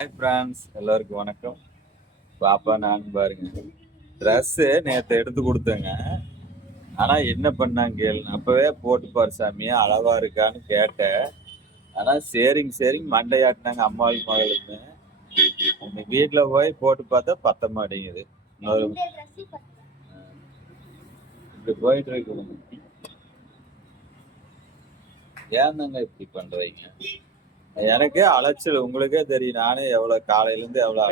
Hi friends எல்லாருக்கும் வணக்கம். பாப்பா நான் பாருங்க. ட்ரெஸ்ஸு நேற்று எடுத்து கொடுத்தேங்க. ஆனால் என்ன பண்ணாங்க கேளு அப்போவே போட்டு பாரு சாமி அளவா இருக்கான்னு கேட்டேன். ஆனால் சரிங்க சரிங்க மண்டையாட்டினாங்க அம்மாவுக்கு மகளுக்கு இன்னைக்கு வீட்டில் போய் போட்டு பார்த்தா பத்த மாட்டேங்குது இப்படி போயிட்டு இருக்குதுங்க ஏன்னாங்க இப்படி பண்றீங்க? எனக்கே அலைச்சல் உங்களுக்கே தெரியும். நானே எவ்வளவு காலையில இருந்து எவ்வளவு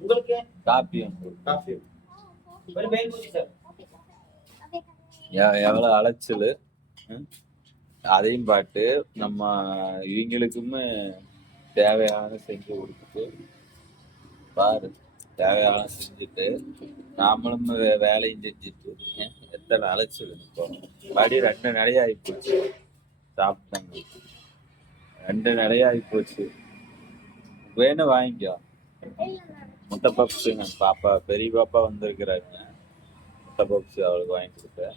உங்களுக்கு காப்பி பூச்சி எவ்வளவு அலைச்சல்? அதையும் பாட்டு நம்ம இவங்களுக்குமே தேவையான செஞ்சு கொடுத்துட்டு பாரு தேவையான செஞ்சுட்டு நாமளும் வேலையும் செஞ்சுட்டு எத்தனை அலைச்சல். இப்போ மறுபடி ரெண்டு நிறைய ஆயிப்போச்சு சாப்பிட்டாங்க ரெண்டு நிறைய ஆயிப்போச்சு வேணும் வாங்கிக்கோ. முட்டை பப்ஸு பாப்பா பெரிய பாப்பா வந்திருக்கிறாங்க முட்டை பப்ஸ் அவளுக்கு வாங்கி கொடுத்தேன்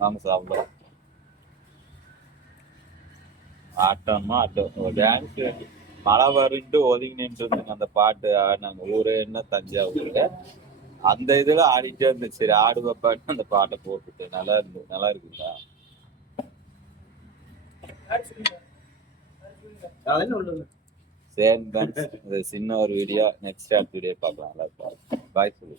வாங்க சாப்பிடலாம். ஆட்டமா ஆட்டம் டான்ஸ் மழை வருன்ட்டு ஒதுங்கி நின்று இருந்துங்க. அந்த பாட்டு ஆடினாங்க. ஊரே என்ன தஞ்சாவூர்ல. அந்த இதுல ஆடிட்டே இருந்துச்சு. சரி ஆடு பாப்பான்னு அந்த பாட்டை போட்டுட்டு. நல்லா இருந்து நல்லா இருக்குங்களா? சரி இது சின்ன ஒரு வீடியோ நெக்ஸ்ட் வீடியோ பார்க்கலாம். நல்லா பாய் சொல்லு.